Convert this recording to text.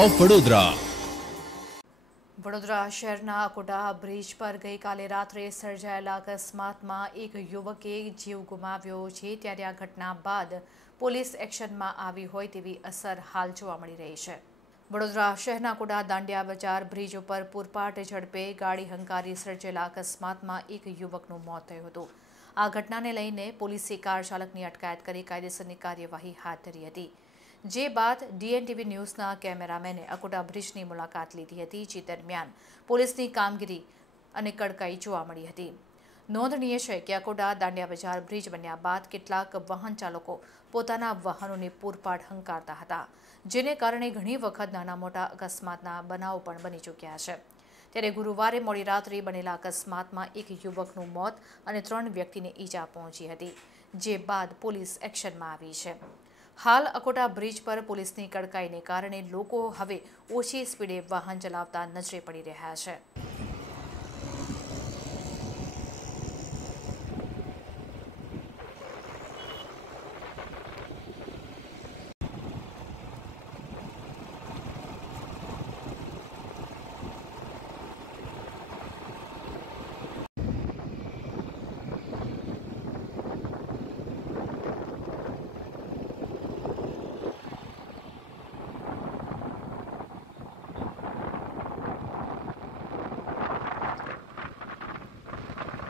Of Vadodara. Vadodara શહેરના Akota bridge પર ગઈકાલે રાત્રે સર્જાયેલા અકસ્માતમાં એક યુવકે જીવ ગુમાવ્યો છે, ત્યારે આ ઘટના બાદ પોલીસ એક્શનમાં આવી હોય તેવી અસર હાલ જોવા મળી રહી છે. વડોદરા શહેરના અકોટા દાંડિયા બજાર બ્રિજ ઉપર પૂરપાટ ઝડપે ગાડી હંકારી સર્જેલા અકસ્માતમાં એક યુવકનું મોત થયું હતું. આ ઘટનાને લઈને પોલીસે કાર ચાલકની અટકાયત કરી કાયદેસરની કાર્યવાહી હાથ ધરી હતી. જે બાદ DNTV ન્યૂઝના કેમેરામેને અકોટા બ્રિજની મુલાકાત લીધી હતી, જે દરમિયાન પોલીસની કામગીરી અને કડકાઈ જોવા મળી હતી. નોંધનીય છે કે અકોટા દાંડિયા બજાર બ્રિજ બન્યા બાદ કેટલાક વાહન ચાલકો પોતાના વાહનોને પૂરપાટ હંકારતા હતા, જેને કારણે ઘણી વખત નાના મોટા અકસ્માતના બનાવો પણ બની ચૂક્યા છે. ત્યારે ગુરુવારે મોડી રાત્રે બનેલા અકસ્માતમાં એક યુવકનું મોત અને 3 વ્યક્તિને ઈજા પહોંચી હતી, જે બાદ પોલીસ એક્શનમાં આવી છે. હાલ અકોટા બ્રિજ પર પોલીસની કડકાઈને કારણે લોકો હવે ઓછી સ્પીડે વાહન ચલાવતા નજરે પડી રહ્યા છે.